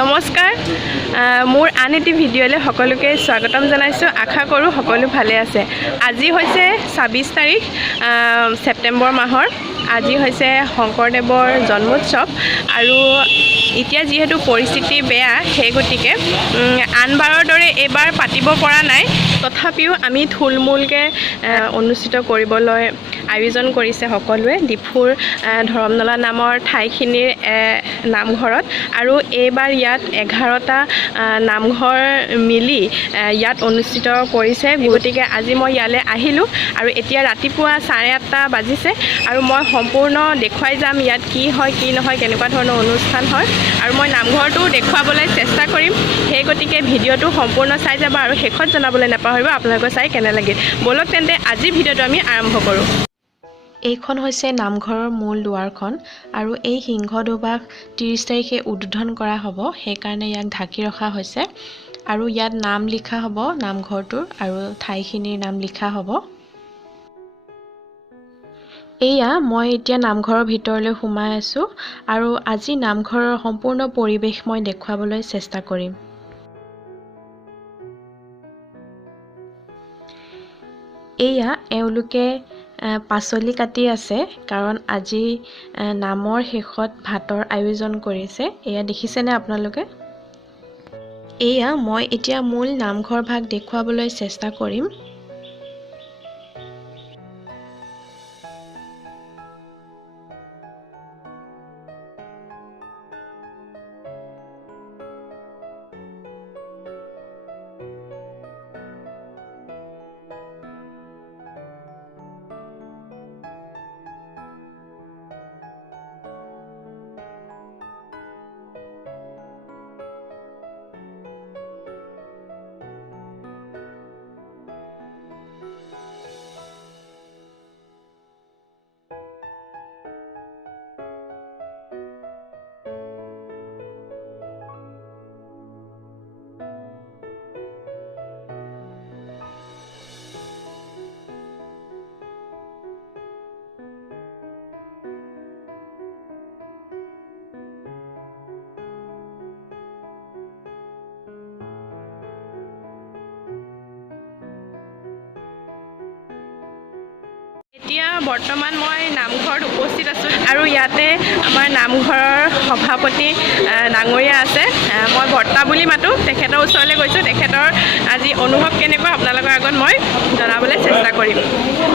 নমস্কাৰ মোৰ আন এটি ভিডিঅ'লৈ সকলোকে স্বাগতম জনাইছোঁ। আশা কৰোঁ সকলো ভালে আছে। আজি হৈছে ২৬ তাৰিখ ছেপ্টেম্বৰ মাহৰ। আজি হৈছে শংকৰদেৱৰ জন্মোৎসৱ আৰু এতিয়া যিহেতু পৰিস্থিতি বেয়া, সেই গতিকে আনবাৰৰ দৰে এইবাৰ পাতিব পৰা নাই। তথাপিও আমি থুলমূলকৈ অনুষ্ঠিত কৰিবলৈ আয়োজন কৰিছে সকলোৱে ডিফুৰ ধৰমনলা নামৰ ঠাইখিনিৰ নামঘৰত। আৰু এইবাৰ ইয়াত 11টা নামঘৰ মিলি ইয়াত অনুষ্ঠিত কৰিছে। গতিকে আজি মই ইয়ালৈ আহিলোঁ আৰু এতিয়া ৰাতিপুৱা 8:30 বাজিছে আৰু মই সম্পূৰ্ণ দেখুৱাই যাম ইয়াত কি হয় কি নহয়, কেনেকুৱা ধৰণৰ অনুষ্ঠান হয় আৰু মই নামঘৰটো দেখুৱাবলৈ চেষ্টা কৰিম। সেই গতিকে ভিডিঅ'টো সম্পূৰ্ণ চাই যাব আৰু শেষত জনাবলৈ নাপাহৰিব আপোনালোকে চাই কেনে লাগিল। বলক তেন্তে আজিৰ ভিডিঅ'টো আমি আৰম্ভ কৰোঁ। এইখন হৈছে নামঘৰৰ মূল দুৱাৰখন আৰু এই সিংহদোবাক 30 তাৰিখে উদ্বোধন কৰা হ'ব, সেইকাৰণে ইয়াক ঢাকি ৰখা হৈছে আৰু ইয়াত নাম লিখা হ'ব নামঘৰটোৰ আৰু ঠাইখিনিৰ নাম লিখা হ'ব। এয়া মই এতিয়া নামঘৰৰ ভিতৰলৈ সোমাই আছোঁ আৰু আজি নামঘৰৰ সম্পূৰ্ণ পৰিৱেশ মই দেখুৱাবলৈ চেষ্টা কৰিম। এয়া এওঁলোকে পাচলি কাটি আছে, কাৰণ আজি নামৰ শেষত ভাতৰ আয়োজন কৰিছে। এয়া দেখিছেনে আপোনালোকে? এয়া মই এতিয়া মূল নামঘৰ ভাগ দেখুৱাবলৈ চেষ্টা কৰিম। এতিয়া বৰ্তমান মই নামঘৰত উপস্থিত আছোঁ আৰু ইয়াতে আমাৰ নামঘৰৰ সভাপতি ডাঙৰীয়া আছে। মই বৰ্তা বুলি মাতোঁ, তেখেতৰ ওচৰলৈ গৈছোঁ। তেখেতৰ আজি অনুভৱ কেনেকুৱা আপোনালোকৰ আগত মই জনাবলৈ চেষ্টা কৰিম।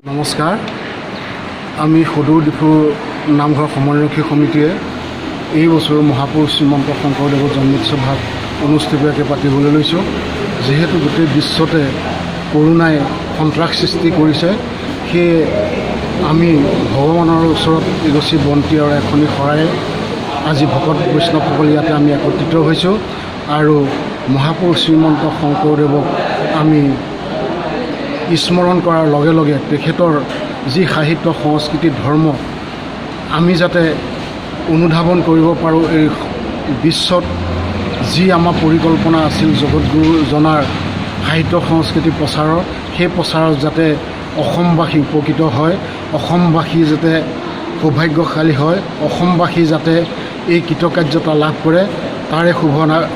নমস্কাৰ, আমি সদৌ ডিফু নামঘৰ সমন্বয়ৰক্ষী সমিতিয়ে এই বছৰ মহাপুৰুষ শ্ৰীমন্ত শংকৰদেৱৰ জন্মোৎসৱ ভাগ অনুষ্ঠিতভাৱে পাতিবলৈ লৈছোঁ। যিহেতু গোটেই বিশ্বতে কৰোণাই সন্ত্ৰাস সৃষ্টি কৰিছে, সেয়ে আমি ভগৱানৰ ওচৰত এগছি বন্তি আৰু এখনি শৰাই আজি ভকত বৈষ্ণৱসকল ইয়াতে আমি একত্ৰিত হৈছোঁ আৰু মহাপুৰুষ শ্ৰীমন্ত শংকৰদেৱক আমি স্মৰণ কৰাৰ লগে লগে তেখেতৰ যি সাহিত্য সংস্কৃতি ধৰ্ম আমি যাতে অনুধাৱন কৰিব পাৰোঁ। এই বিশ্বত যি আমাৰ পৰিকল্পনা আছিল জগতগুৰুজনাৰ সাহিত্য সংস্কৃতি প্ৰচাৰৰ, সেই প্ৰচাৰত যাতে অসমবাসী উপকৃত হয়, অসমবাসী যাতে সৌভাগ্যশালী হয়, অসমবাসী যাতে এই কৃতকাৰ্যতা লাভ কৰে, তাৰে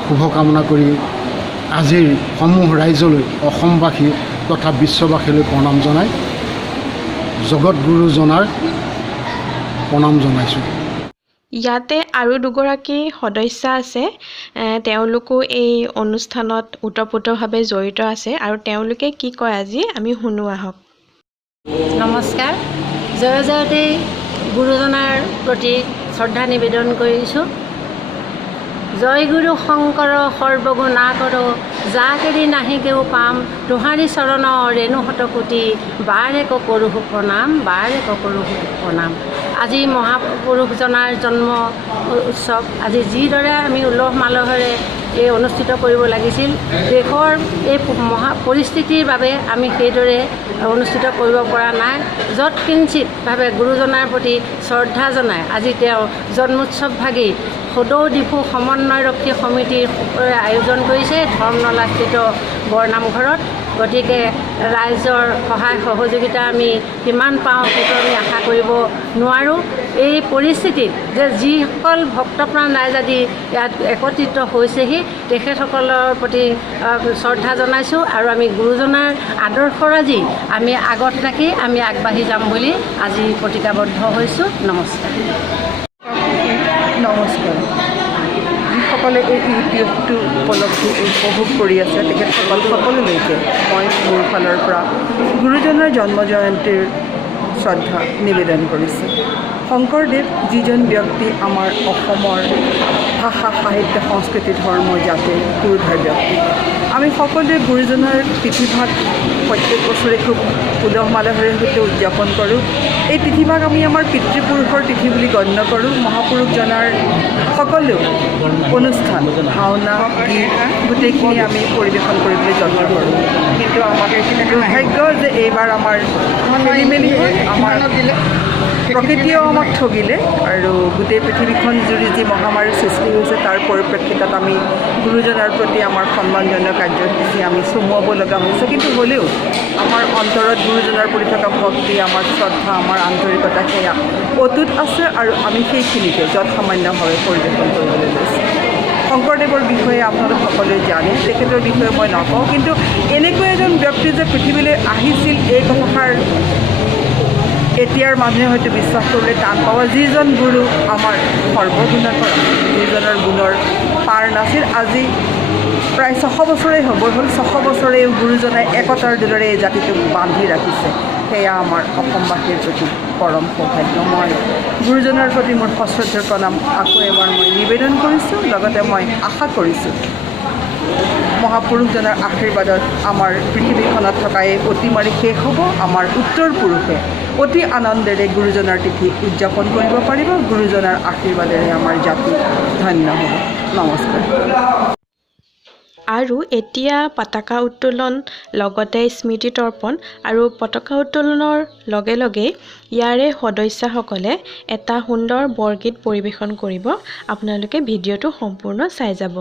শুভকামনা কৰি আজিৰ সমূহ ৰাইজলৈ অসমবাসী তথা বিশ্ববাসীলৈ প্ৰণাম জনাই জগতগুৰুজনাৰ প্ৰণাম জনাইছোঁ। ইয়াতে আৰু দুগৰাকী সদস্য আছে, তেওঁলোকো এই অনুষ্ঠানত ওতঃপ্ৰোতভাৱে জড়িত আছে আৰু তেওঁলোকে কি কয় আজি আমি শুনো আহক। নমস্কাৰ, জয় জয়তে গুৰুজনাৰ প্ৰতি শ্ৰদ্ধা নিবেদন কৰিছোঁ। জয় গুৰু শংকৰ সৰ্বগুণাকৰ, যাকেৰি নাহিকেও পাম, তোহাৰী চৰণ ৰেণু শতকোটি, বাৰে কৰোঁ প্ৰণাম, বাৰে কৰোঁ প্ৰণাম। আজি মহাপুৰুষজনাৰ জন্ম উৎসৱ আজি যিদৰে আমি উলহ মালহেৰে এই অনুষ্ঠিত কৰিব লাগিছিল, দেশৰ এই পৰিস্থিতিৰ বাবে আমি সেইদৰে অনুষ্ঠিত কৰিব পৰা নাই। যৎকিঞ্চিতভাৱে গুৰুজনাৰ প্ৰতি শ্ৰদ্ধা জনাই আজি তেওঁ জন্মোৎসৱ ভাগি সদৌ ডিফু সমন্বয়ৰক্ষী সমিতিৰ আয়োজন কৰিছে ধৰ্মনলাস্থিত বৰনামঘৰত। গতিকে ৰাইজৰ সহায় সহযোগিতা আমি কিমান পাওঁ সেইটো আমি আশা কৰিব নোৱাৰোঁ। এই পৰিস্থিতিত যে যিসকল ভক্তপ্ৰাণ ৰাইজ আদি ইয়াত একত্ৰিত হৈছেহি তেখেতসকলৰ প্ৰতি শ্ৰদ্ধা জনাইছোঁ আৰু আমি গুৰুজনাৰ আদৰ্শৰাজি আমি আগত ৰাখি আমি আগবাঢ়ি যাম বুলি আজি প্ৰতিজ্ঞাবদ্ধ হৈছোঁ। নমস্কাৰ। নমস্কাৰ। যিসকলে এই ইউটিউবটো উপলব্ধি উপভোগ কৰি আছে তেখেতসকল সকলোলৈকে মই মোৰ ফালৰ পৰা গুৰুজনাৰ জন্ম জয়ন্তীৰ শ্ৰদ্ধা নিবেদন কৰিছোঁ। শংকৰদেৱ যিজন ব্যক্তি আমাৰ অসমৰ ভাষা সাহিত্য সংস্কৃতি ধৰ্ম জাতিৰ পুৰোধা ব্যক্তি। আমি সকলোৱে গুৰুজনাৰ তিথিভাগ প্ৰত্যেক বছৰে খুব উলহ মালহেৰে সৈতে উদযাপন কৰোঁ। এই তিথিভাগ আমি আমাৰ পিতৃপুৰুষৰ তিথি বুলি গণ্য কৰোঁ। মহাপুৰুষজনাৰ সকলো অনুষ্ঠান ভাওনা গীত গোটেইখিনি আমি পৰিৱেশন কৰিবলৈ যত্ন কৰোঁ। কিন্তু আমাক দুৰ্ভাগ্য যে এইবাৰ আমাৰ খেলিমেলি হৈ আমাৰ প্ৰকৃতিয়েও আমাক ঠগিলে আৰু গোটেই পৃথিৱীখন জুৰি যি মহামাৰীৰ সৃষ্টি হৈছে তাৰ পৰিপ্ৰেক্ষিতত আমি গুৰুজনাৰ প্ৰতি আমাৰ সন্মানজনক কাৰ্যসূচী আমি চমুৱাব লগা হৈছে। কিন্তু হ'লেও আমাৰ অন্তৰত গুৰুজনাৰ প্ৰতি থকা ভক্তি আমাৰ শ্ৰদ্ধা আমাৰ আন্তৰিকতা সেয়া অটুট আছে আৰু আমি সেইখিনিকে য'ত সামান্যভাৱে পৰিৱেশন কৰিবলৈ লৈছোঁ। শংকৰদেৱৰ বিষয়ে আপোনালোক সকলোৱে জানে, তেখেতৰ বিষয়ে মই নকওঁ। কিন্তু এনেকুৱা এজন ব্যক্তি যে পৃথিৱীলৈ আহিছিল এই কথাষাৰ এতিয়াৰ মানুহে হয়তো বিশ্বাস কৰিবলৈ টান পাব। যিজন গুৰু আমাৰ সৰ্বগুণৰ পৰা যিজনৰ গুণৰ পাৰ নাছিল, আজি প্ৰায় 600 বছৰেই হ'বই হ'ল। 600 বছৰেই গুৰুজনাই একতাৰ দোলেৰে এই জাতিটোক বান্ধি ৰাখিছে। সেয়া আমাৰ অসমবাসীৰ প্ৰতি পৰম সৌভাগ্য। মই গুৰুজনাৰ প্ৰতি মোৰ সশ্ৰদ্ধ প্ৰণাম আকৌ এবাৰ মই নিবেদন কৰিছোঁ। লগতে মই আশা কৰিছোঁ মহাপুৰুষজনাৰ আশীৰ্বাদত আমাৰ পৃথিৱীখনত থকা এই অতিমাৰী শেষ হ'ব। আমাৰ উত্তৰ পুৰুষে অতি আনন্দেৰে গুৰুজনাৰ তিথি উদযাপন কৰিব পাৰিব। গুৰুজনাৰ আশীৰ্বাদেৰে আমাৰ জাতি ধন্য হ'ব। নমস্কাৰ। আৰু এতিয়া পতাকা উত্তোলন লগতে স্মৃতি তৰ্পণ আৰু পতাকা উত্তোলনৰ লগে লগে ইয়াৰে সদস্যসকলে এটা সুন্দৰ বৰগীত পৰিৱেশন কৰিব। আপোনালোকে ভিডিঅ'টো সম্পূৰ্ণ চাই যাব।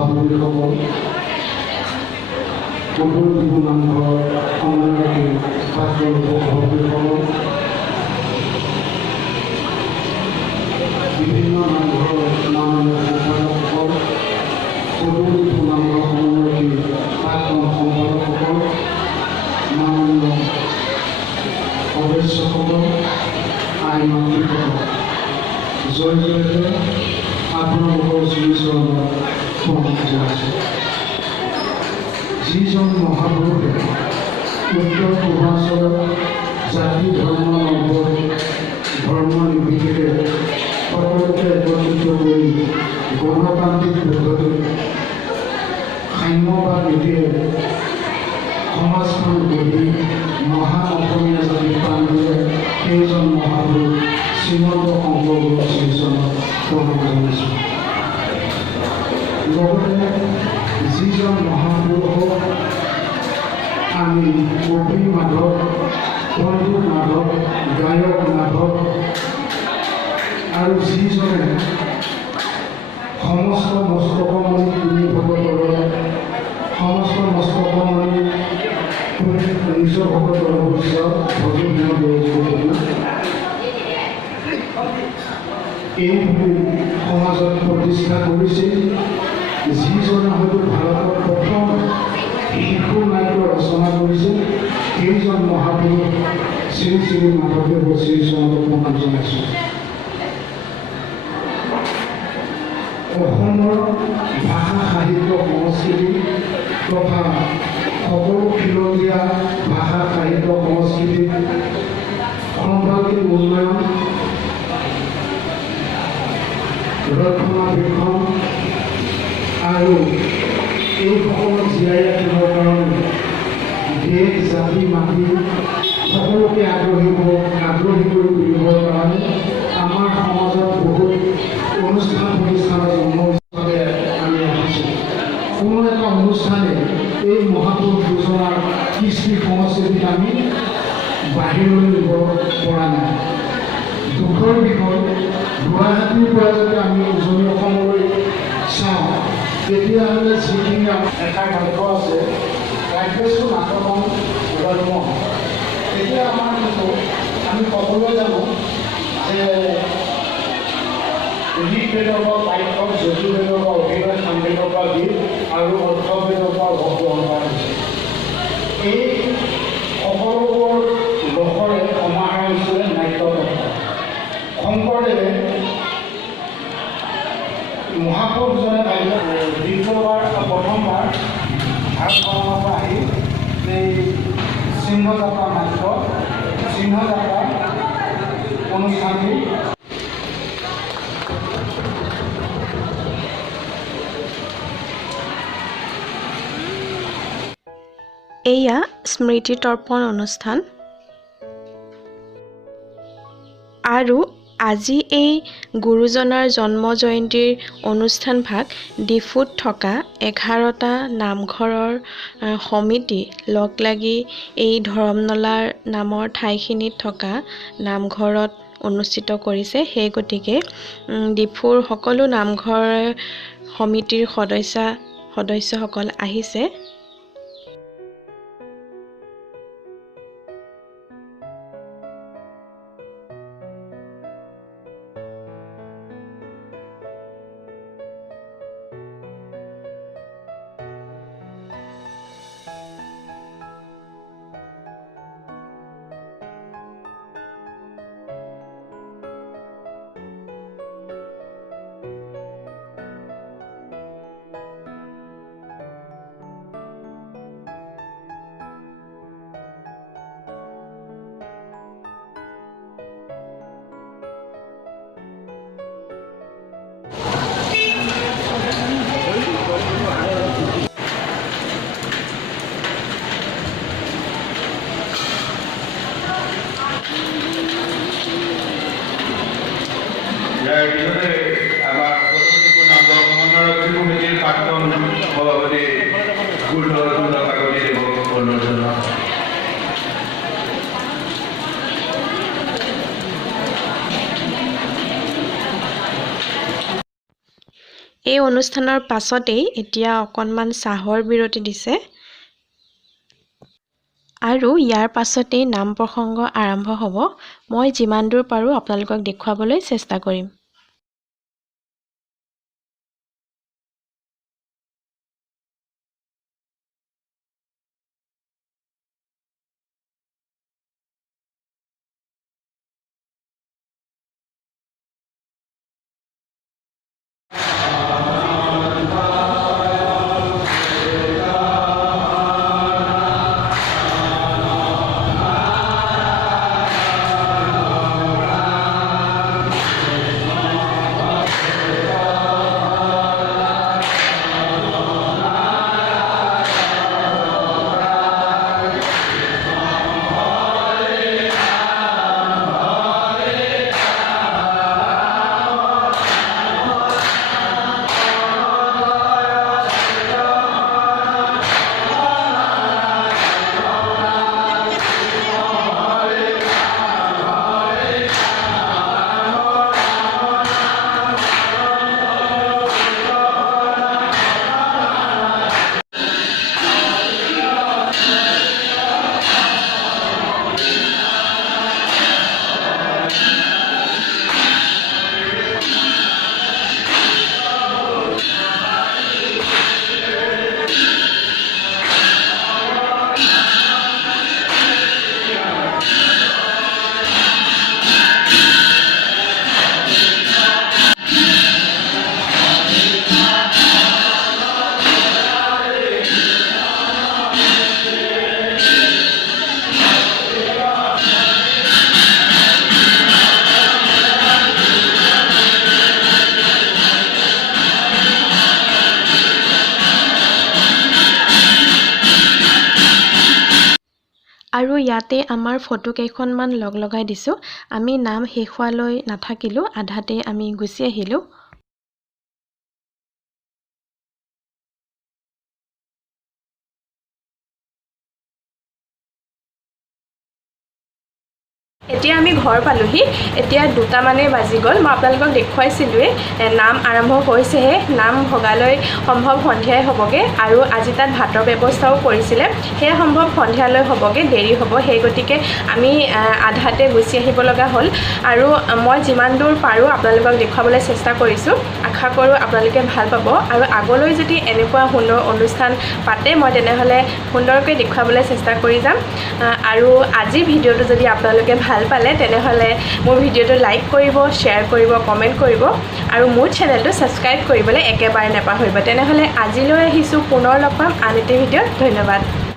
বামুণীসকল সকলো বিহু নামঘৰ সংগ্ৰামী ছাত্ৰ ভগ্নীসকল বিভিন্ন নামঘৰৰ মাননীয় সম্পাদকসকল সকলো বিহু নামঘৰ সংগ্ৰামী প্ৰাক্তন সম্পাদকসকল মাননীয় সদস্যসকল আই মাতৃসকল জয়জয়তে আপোনালোকৰ শ্ৰীচৰণত প্ৰণাম জনাইছোঁ। যিজন মহাপুৰুষে উত্তৰ পূৰ্বাঞ্চলত জাতি ধৰ্ম নিৰ্বিশেষে সকলোকে একত্ৰিত কৰি গণতান্ত্ৰিক পদ্ধতিত সাম্যবাদ নীতিৰে সমাজখন গঢ়ি মহান অসমীয়া জাতিৰ প্ৰাণ দিলে সেইজন মহাপুৰুষ শ্ৰীমন্ত শংকৰগুৰু শ্ৰীচৰণত প্ৰণাম জনাইছোঁ। লগতে যিজন মহাপুৰুষক আমি কবি মাধৱ, পণ্ডিত মাধৱ, গায়ক মাধৱ আৰু যিজনে সমস্ত মস্তকমণি তুমি ভকতৰে সমস্ত মস্তকমণি তুমি নিজৰ ভকতৰ উচ্চ এই সমাজত প্ৰতিষ্ঠা কৰিছিল। যিজনে হয়তো ভাৰতত প্ৰথম শিশু নাট্য ৰচনা কৰিছিল সেইজন মহাপুৰুষ শ্ৰী শ্ৰী মাধৱদেৱ শ্ৰীচৰণক প্ৰণাম জনাইছোঁ। অসমৰ ভাষা সাহিত্য সংস্কৃতি তথা সকলো খিলঞ্জীয়া ভাষা সাহিত্য সংস্কৃতি সম্পাদকীয় উন্নয়ন ৰক্ষণাবেক্ষণ আৰু এইসকলক জীয়াই ৰাখিবৰ কাৰণে দেশ জাতি মাটি সকলোকে আগ্ৰহী কৰি তুলিবৰ কাৰণে আমাৰ সমাজত বহুত অনুষ্ঠান প্ৰতিষ্ঠানৰ জন্ম হিচাপে আমি ৰাখিছোঁ। কোনো এটা অনুষ্ঠানে এই মহাপুৰুষ দুজনাৰ কৃষ্টি সংস্কৃতিক আমি বাহিৰলৈ নিব পৰা নাই। দুখৰ বিষয় গুৱাহাটীৰ পৰা যদি আমি উজনি অসমলৈ চাওঁ তেতিয়াহ'লে যিখিনি এটা গ্ৰন্থ আছে ৰাজ্যশ্ৰী নাটকম ধৰ্ম তেতিয়া আমাৰ কিন্তু আমি সকলোৱে জানো যে ঋগ্বেদৰ পৰা বাক্য, যজুৰ্বেদৰ পৰা অভিনয়, সামবেদৰ পৰা গীত আৰু অৰ্থবেদৰ পৰা ভক্ত গ্ৰহণ কৰা হৈছে। এই সকলোবোৰ ৰসৰে সমাহাৰ হৈছিলে নাট্যতত্ত্ব। শংকৰদেৱে মহাপুৰুষজনে দ্বিতীয়বাৰ প্ৰথমবাৰ ভাৰতবৰ্ষৰ পৰা আহি এই সিংহযাত্ৰা নাট্য সিংহযাত্ৰা অনুষ্ঠানটি এয়া স্মৃতি তৰ্পণ অনুষ্ঠান আৰু আজি এই গুৰুজনাৰ জন্ম জয়ন্তীৰ অনুষ্ঠানভাগ ডিফুত থকা 11টা নামঘৰৰ সমিতি লগ লাগি এই ধৰমনলাৰ নামৰ ঠাইখিনিত থকা নামঘৰত অনুষ্ঠিত কৰিছে। সেই গতিকে ডিফুৰ সকলো নামঘৰ সমিতিৰ সদস্যসকল আহিছে। পিছতে আমাৰ নামঘৰ সমন্বয়ক কমিটিৰ প্ৰাক্তন সভাপতি গুৰুধৰ কাকতি দেৱক অনুৰোধ জনাওঁ। এই অনুষ্ঠানৰ পাছতেই এতিয়া অকণমান চাহৰ বিৰতি দিছে আৰু ইয়াৰ পাছতেই নাম প্ৰসংগ আৰম্ভ হ'ব। মই যিমান দূৰ পাৰোঁ আপোনালোকক দেখুৱাবলৈ চেষ্টা কৰিম। আৰু ইয়াতে আমাৰ ফটো কেইখনমান লগাই দিছোঁ। আমি নাম শেষ হোৱালৈ নাথাকিলোঁ, আধাতে আমি গুচি আহিলোঁ। এতিয়া আমি ঘৰ পালোহি। এতিয়া 2টামানেই বাজি গ'ল। মই আপোনালোকক দেখুৱাইছিলোঁৱে, নাম আৰম্ভ হৈছেহে। নাম ভগালৈ সম্ভৱ সন্ধিয়াই হ'বগৈ আৰু আজি তাত ভাতৰ ব্যৱস্থাও কৰিছিলে, সেয়া সম্ভৱ সন্ধিয়ালৈ হ'বগৈ, দেৰি হ'ব। সেই গতিকে আমি আধাতে গুচি আহিব লগা হ'ল আৰু মই যিমান দূৰ পাৰোঁ আপোনালোকক দেখুৱাবলৈ চেষ্টা কৰিছোঁ। আশা কৰোঁ আপোনালোকে ভাল পাব আৰু আগলৈ যদি এনেকুৱা সুন্দৰ অনুষ্ঠান পাতে মই তেনেহ'লে সুন্দৰকৈ দেখুৱাবলৈ চেষ্টা কৰি যাম। আৰু আজিৰ ভিডিঅ'টো যদি আপোনালোকে ভাল পালে তেনেহ'লে মোৰ ভিডিঅ'টো লাইক কৰিব, শ্বেয়াৰ কৰিব, কমেণ্ট কৰিব আৰু মোৰ চেনেলটো ছাবস্ক্ৰাইব কৰিবলৈ একেবাৰে নাপাহৰিব। তেনেহ'লে আজিলৈ আহিছোঁ, পুনৰ লগ পাম আন এটি ভিডিঅ'ত। ধন্যবাদ।